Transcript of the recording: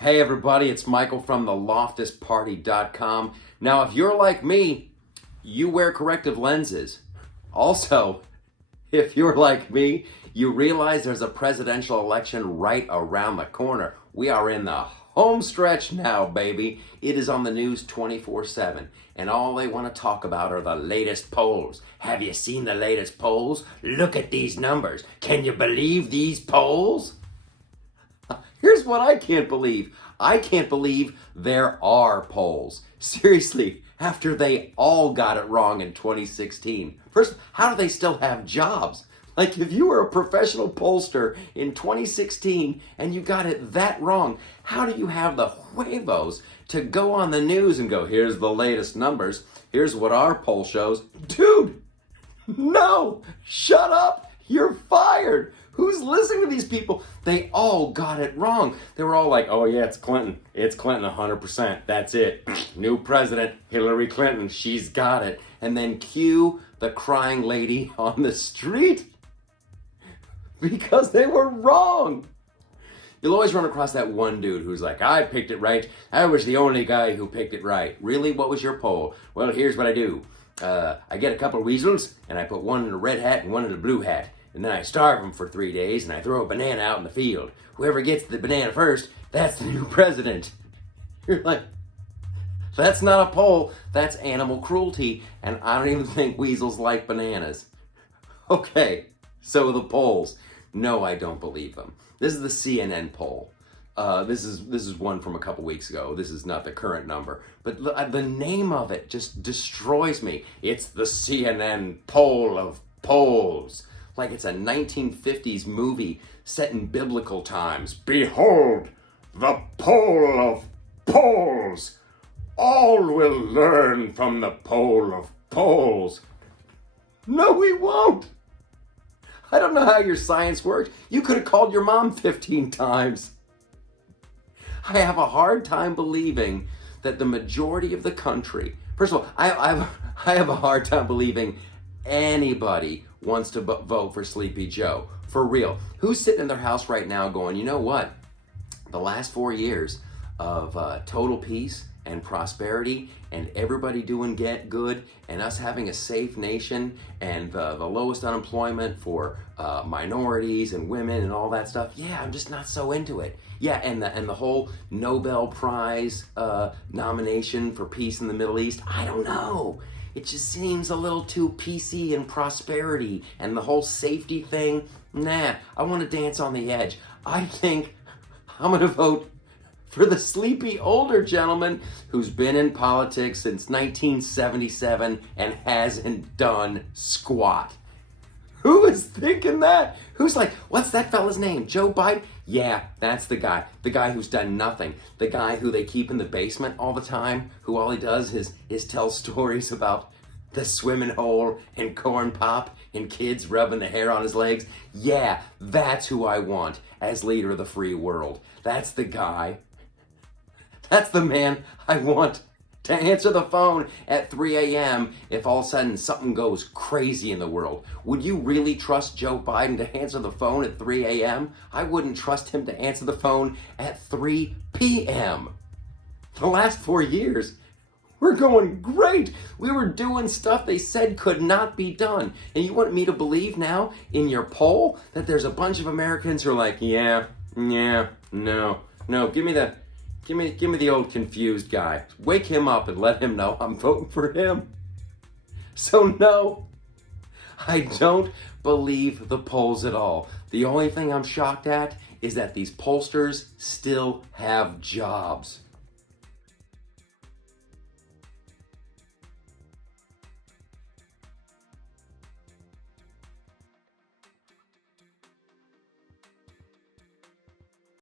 Hey everybody, it's Michael from the LoftusParty.com. Now, if you're like me, you wear corrective lenses. Also, if you're like me, you realize there's a presidential election right around the corner. We are in the home stretch now, baby. It is on the news 24/7, and all they want to talk about are the latest polls. Have you seen the latest polls? Look at these numbers. Can you believe these polls? Here's what I can't believe. I can't believe there are polls. Seriously, after they all got it wrong in 2016. First, how do they still have jobs? Like, if you were a professional pollster in 2016 and you got it that wrong, how do you have the huevos to go on the news and go, here's the latest numbers, here's what our poll shows? Dude, no, shut up, you're fired. Who's listening to these people? They all got it wrong. They were all like, oh yeah, it's Clinton. It's Clinton 100%. That's it. New president, Hillary Clinton. She's got it. And then cue the crying lady on the street because they were wrong. You'll always run across that one dude who's like, I picked it right. I was the only guy who picked it right. Really? What was your poll? Well, here's what I do. I get a couple of weasels and I put one in a red hat and one in a blue hat. And then I starve them for 3 days, and I throw a banana out in the field. Whoever gets the banana first, that's the new president. You're like, that's not a poll, that's animal cruelty, and I don't even think weasels like bananas. Okay, so the polls. No, I don't believe them. This is the CNN poll. This is one from a couple weeks ago. This is not the current number. But the name of it just destroys me. It's the CNN poll of polls. Like it's a 1950s movie set in biblical times. Behold, the poll of polls. All will learn from the poll of polls. No, we won't. I don't know how your science works. You could have called your mom 15 times. I have a hard time believing that the majority of the country, first of all, I have a hard time believing anybody wants to vote for Sleepy Joe. For real. Who's sitting in their house right now going, you know what? The last 4 years of total peace and prosperity and everybody doing good and us having a safe nation and the lowest unemployment for minorities and women and all that stuff, yeah, I'm just not so into it. Yeah, and the whole Nobel Prize nomination for peace in the Middle East, I don't know. It just seems a little too PC and prosperity and the whole safety thing. Nah, I want to dance on the edge. I think I'm going to vote for the sleepy older gentleman who's been in politics since 1977 and hasn't done squat. Who is thinking that? Who's like, what's that fella's name? Joe Biden? Yeah, that's the guy. The guy who's done nothing. The guy who they keep in the basement all the time, who all he does is tell stories about the swimming hole and corn pop and kids rubbing the hair on his legs. Yeah, that's who I want as leader of the free world. That's the guy. That's the man I want to answer the phone at 3 a.m. if all of a sudden something goes crazy in the world. Would you really trust Joe Biden to answer the phone at 3 a.m.? I wouldn't trust him to answer the phone at 3 p.m. The last 4 years, we're going great. We were doing stuff they said could not be done. And you want me to believe now in your poll that there's a bunch of Americans who are like, yeah, no, give me the old confused guy. Wake him up and let him know I'm voting for him. So no, I don't believe the polls at all. The only thing I'm shocked at is that these pollsters still have jobs.